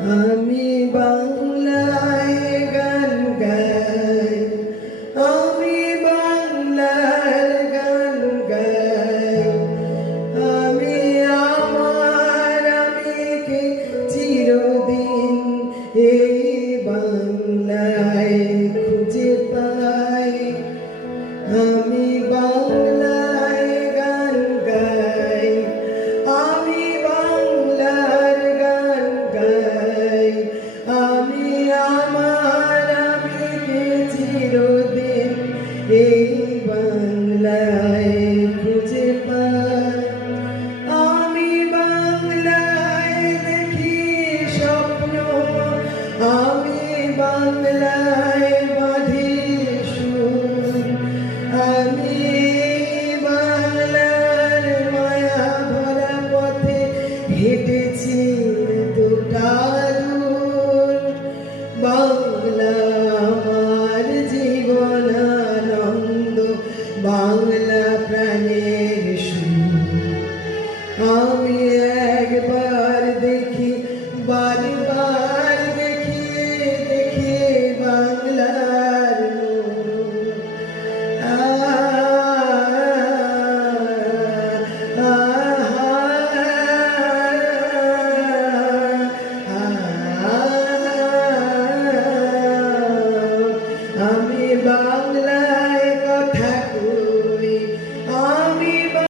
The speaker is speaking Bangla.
আমি বাংলায় গান গাই, আমি বাংলার গান গাই, আমি আমার আমিকে চিরদিন এই বাংলায় খুঁজে পাই। আমি বাংলায় গান গাই, আমি বাংলার গান গাই, আমি আমার আমিকে চিরদিন এই বাংলায় খুঁজে পাই। আমি বাংলায় দেখি স্বপ্ন, আমি বাংলায় বাঁধি সুর, আমি বাংলার মায়া ভরা পথে হেঁটেছি এতটা দূর। বাংলা আমার জীবন আনন্দ, বাংলা প্রাণের সুর। আমি একবার